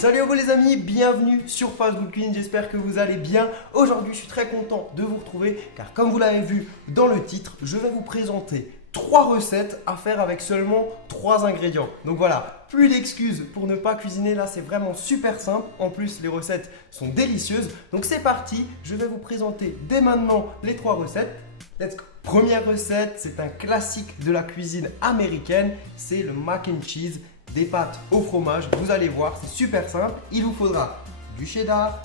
Salut à vous les amis, bienvenue sur Fast Good Cooking, j'espère que vous allez bien. Aujourd'hui je suis très content de vous retrouver car comme vous l'avez vu dans le titre, je vais vous présenter 3 recettes à faire avec seulement 3 ingrédients. Donc voilà, plus d'excuses pour ne pas cuisiner, là c'est vraiment super simple. En plus les recettes sont délicieuses. Donc c'est parti, je vais vous présenter dès maintenant les 3 recettes. Let's go. Première recette, c'est un classique de la cuisine américaine, c'est le mac and cheese. Des pâtes au fromage, vous allez voir, c'est super simple. Il vous faudra du cheddar,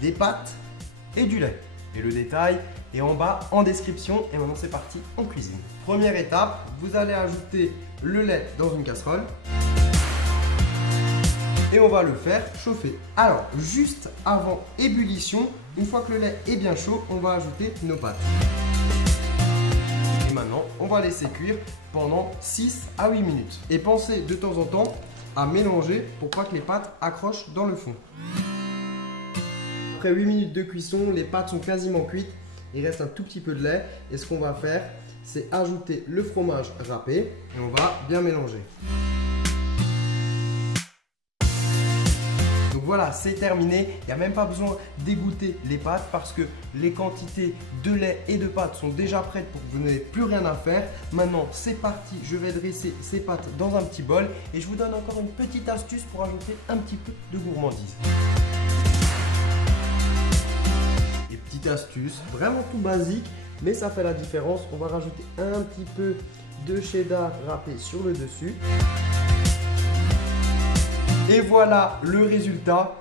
des pâtes et du lait. Et le détail est en bas en description. Et maintenant c'est parti, on cuisine. Première étape, vous allez ajouter le lait dans une casserole. Et on va le faire chauffer. Alors, juste avant ébullition, une fois que le lait est bien chaud, on va ajouter nos pâtes. Maintenant, on va laisser cuire pendant 6 à 8 minutes. Et pensez de temps en temps à mélanger pour pas que les pâtes accrochent dans le fond. Après 8 minutes de cuisson, les pâtes sont quasiment cuites. Il reste un tout petit peu de lait. Et ce qu'on va faire, c'est ajouter le fromage râpé et on va bien mélanger. Donc voilà, c'est terminé. Il n'y a même pas besoin d'égoutter les pâtes parce que les quantités de lait et de pâtes sont déjà prêtes pour que vous n'ayez plus rien à faire. Maintenant, c'est parti. Je vais dresser ces pâtes dans un petit bol et je vous donne encore une petite astuce pour ajouter un petit peu de gourmandise. Et petite astuce, vraiment tout basique, mais ça fait la différence. On va rajouter un petit peu de cheddar râpé sur le dessus. Et voilà le résultat,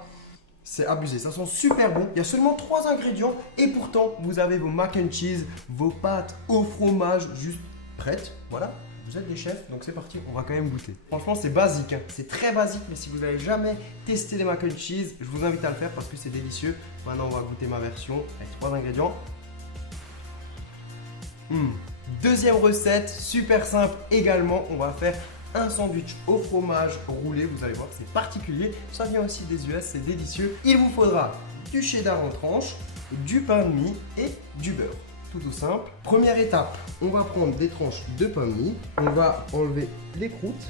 c'est abusé, ça sent super bon. Il y a seulement 3 ingrédients et pourtant vous avez vos mac and cheese, vos pâtes au fromage juste prêtes. Voilà, vous êtes des chefs, donc c'est parti, on va quand même goûter. Franchement c'est basique, hein. C'est très basique, mais si vous n'avez jamais testé les mac and cheese, je vous invite à le faire parce que c'est délicieux. Maintenant on va goûter ma version avec 3 ingrédients. Deuxième recette, super simple également, on va faire un sandwich au fromage roulé, vous allez voir, c'est particulier. Ça vient aussi des US, c'est délicieux. Il vous faudra du cheddar en tranches, du pain de mie et du beurre. Tout simple. Première étape, on va prendre des tranches de pain de mie. On va enlever les croûtes.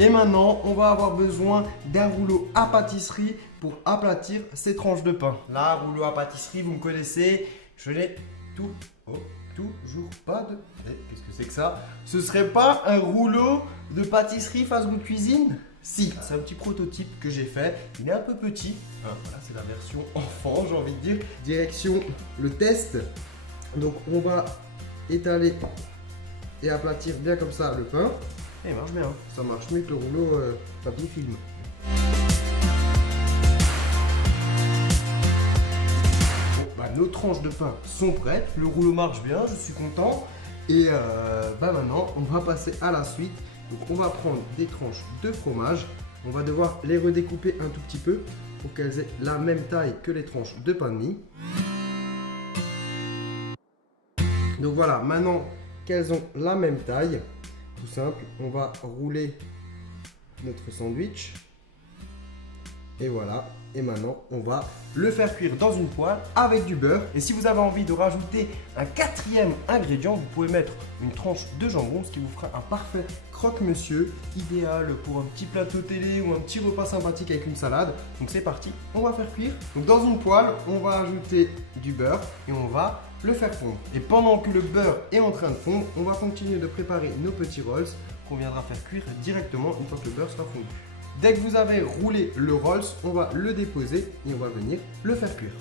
Et maintenant, on va avoir besoin d'un rouleau à pâtisserie pour aplatir ces tranches de pain. Là, rouleau à pâtisserie, vous me connaissez, je l'ai toujours pas de... Qu'est-ce que c'est que ça? Ce serait pas un rouleau de pâtisserie Fast Good Cuisine? Si, c'est un petit prototype que j'ai fait. Il est un peu petit. Voilà, c'est la version enfant, j'ai envie de dire. Direction le test. Donc, on va étaler et aplatir bien comme ça le pain. Et il marche bien. Ça marche mieux que le rouleau papier film. Nos tranches de pain sont prêtes, le rouleau marche bien, je suis content. Et maintenant, on va passer à la suite. Donc, on va prendre des tranches de fromage. On va devoir les redécouper un tout petit peu pour qu'elles aient la même taille que les tranches de pain de mie. Donc voilà, maintenant qu'elles ont la même taille, tout simple, on va rouler notre sandwich. Et voilà. Et maintenant, on va le faire cuire dans une poêle avec du beurre. Et si vous avez envie de rajouter un 4e ingrédient, vous pouvez mettre une tranche de jambon, ce qui vous fera un parfait croque-monsieur, idéal pour un petit plateau télé ou un petit repas sympathique avec une salade. Donc c'est parti, on va faire cuire. Donc dans une poêle, on va ajouter du beurre et on va le faire fondre. Et pendant que le beurre est en train de fondre, on va continuer de préparer nos petits rolls qu'on viendra faire cuire directement une fois que le beurre sera fondu. Dès que vous avez roulé le rolls, on va le déposer et on va venir le faire cuire.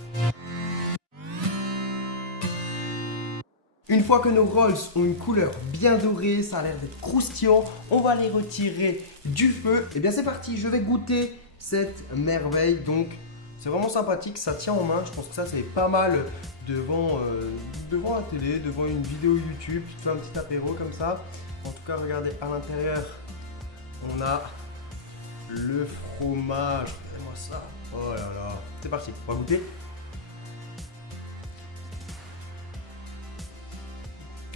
Une fois que nos rolls ont une couleur bien dorée, ça a l'air d'être croustillant, on va les retirer du feu. Et bien c'est parti, je vais goûter cette merveille. Donc c'est vraiment sympathique, ça tient en main. Je pense que ça c'est pas mal devant la télé, devant une vidéo YouTube. Tu te fais un petit apéro comme ça. En tout cas, regardez à l'intérieur, on a le fromage, regardez-moi ça, oh là là, c'est parti, on va goûter.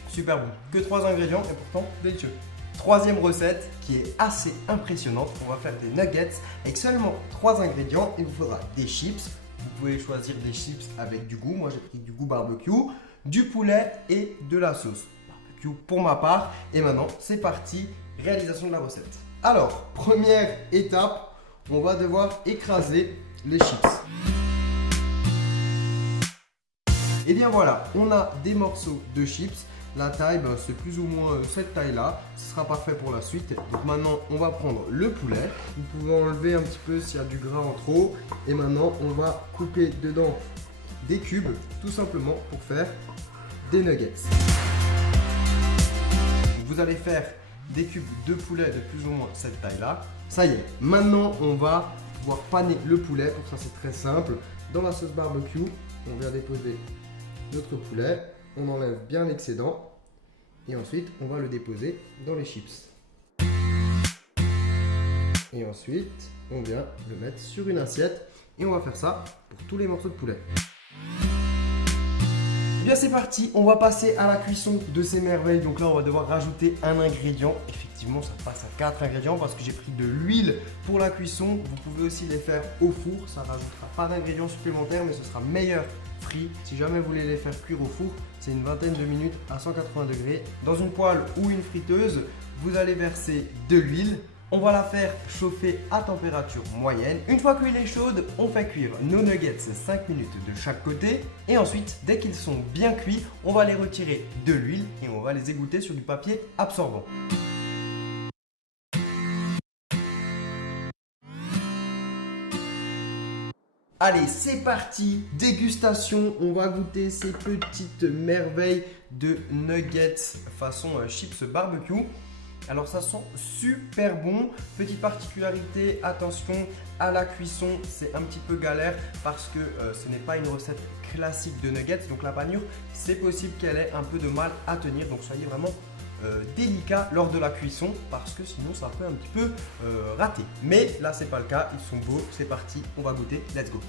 Super bon, que 3 ingrédients et pourtant délicieux. Troisième recette qui est assez impressionnante, on va faire des nuggets avec seulement 3 ingrédients. Il vous faudra des chips, vous pouvez choisir des chips avec du goût, moi j'ai pris du goût barbecue, du poulet et de la sauce barbecue pour ma part. Et maintenant c'est parti, réalisation de la recette. Alors, première étape, on va devoir écraser les chips. Et bien voilà, on a des morceaux de chips. La taille, c'est plus ou moins cette taille-là. Ce sera parfait pour la suite. Donc maintenant, on va prendre le poulet. Vous pouvez enlever un petit peu s'il y a du gras en trop. Et maintenant, on va couper dedans des cubes, tout simplement pour faire des nuggets. Vous allez faire des cubes de poulet de plus ou moins cette taille-là. Ça y est, maintenant, on va pouvoir paner le poulet. Pour ça, c'est très simple. Dans la sauce barbecue, on vient déposer notre poulet. On enlève bien l'excédent et ensuite on va le déposer dans les chips. Et ensuite on vient le mettre sur une assiette et on va faire ça pour tous les morceaux de poulet. Et bien c'est parti, on va passer à la cuisson de ces merveilles. Donc là on va devoir rajouter un ingrédient. Effectivement ça passe à 4 ingrédients parce que j'ai pris de l'huile pour la cuisson. Vous pouvez aussi les faire au four, ça ne rajoutera pas d'ingrédients supplémentaires mais ce sera meilleur frit. Si jamais vous voulez les faire cuire au four, c'est une vingtaine de minutes à 180 degrés. Dans une poêle ou une friteuse, vous allez verser de l'huile. On va la faire chauffer à température moyenne. Une fois que l'huile est chaude, on fait cuire nos nuggets 5 minutes de chaque côté. Et ensuite, dès qu'ils sont bien cuits, on va les retirer de l'huile et on va les égoutter sur du papier absorbant. Allez, c'est parti, dégustation, on va goûter ces petites merveilles de nuggets façon chips barbecue. Alors ça sent super bon, petite particularité, attention à la cuisson, c'est un petit peu galère parce que ce n'est pas une recette classique de nuggets. Donc la panure, c'est possible qu'elle ait un peu de mal à tenir, donc soyez vraiment délicat lors de la cuisson parce que sinon ça peut un petit peu rater. Mais là c'est pas le cas, ils sont beaux, c'est parti, on va goûter, let's go.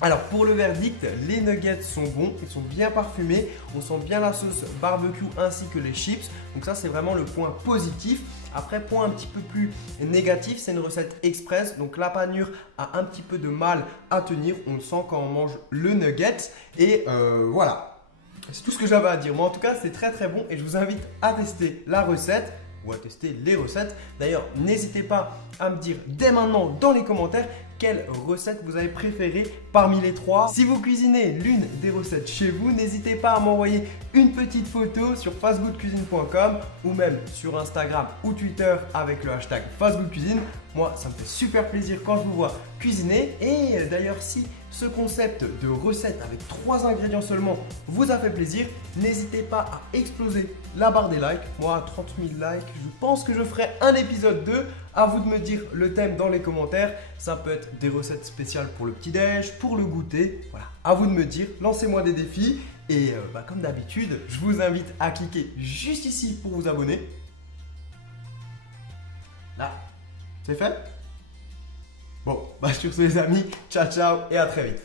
Alors pour le verdict, les nuggets sont bons, ils sont bien parfumés, on sent bien la sauce barbecue ainsi que les chips. Donc ça c'est vraiment le point positif. Après, point un petit peu plus négatif, c'est une recette express. Donc la panure a un petit peu de mal à tenir, on le sent quand on mange le nugget. Et voilà. C'est tout ce que j'avais à dire. Moi, en tout cas, c'est très très bon et je vous invite à tester la recette ou à tester les recettes. D'ailleurs, n'hésitez pas à me dire dès maintenant dans les commentaires quelle recette vous avez préférée parmi les trois. Si vous cuisinez l'une des recettes chez vous, n'hésitez pas à m'envoyer une petite photo sur fastgoodcuisine.com ou même sur Instagram ou Twitter avec le hashtag fastgoodcuisine. Moi, ça me fait super plaisir quand je vous vois cuisiner. Et d'ailleurs, si ce concept de recette avec 3 ingrédients seulement vous a fait plaisir, n'hésitez pas à exploser la barre des likes. Moi, à 30 000 likes, je pense que je ferai un épisode 2. À vous de me dire le thème dans les commentaires. Ça peut être des recettes spéciales pour le petit-déj, pour le goûter. Voilà, à vous de me dire. Lancez-moi des défis. Et comme d'habitude, je vous invite à cliquer juste ici pour vous abonner. Là, c'est fait? Bon, sur ce les amis, ciao ciao et à très vite.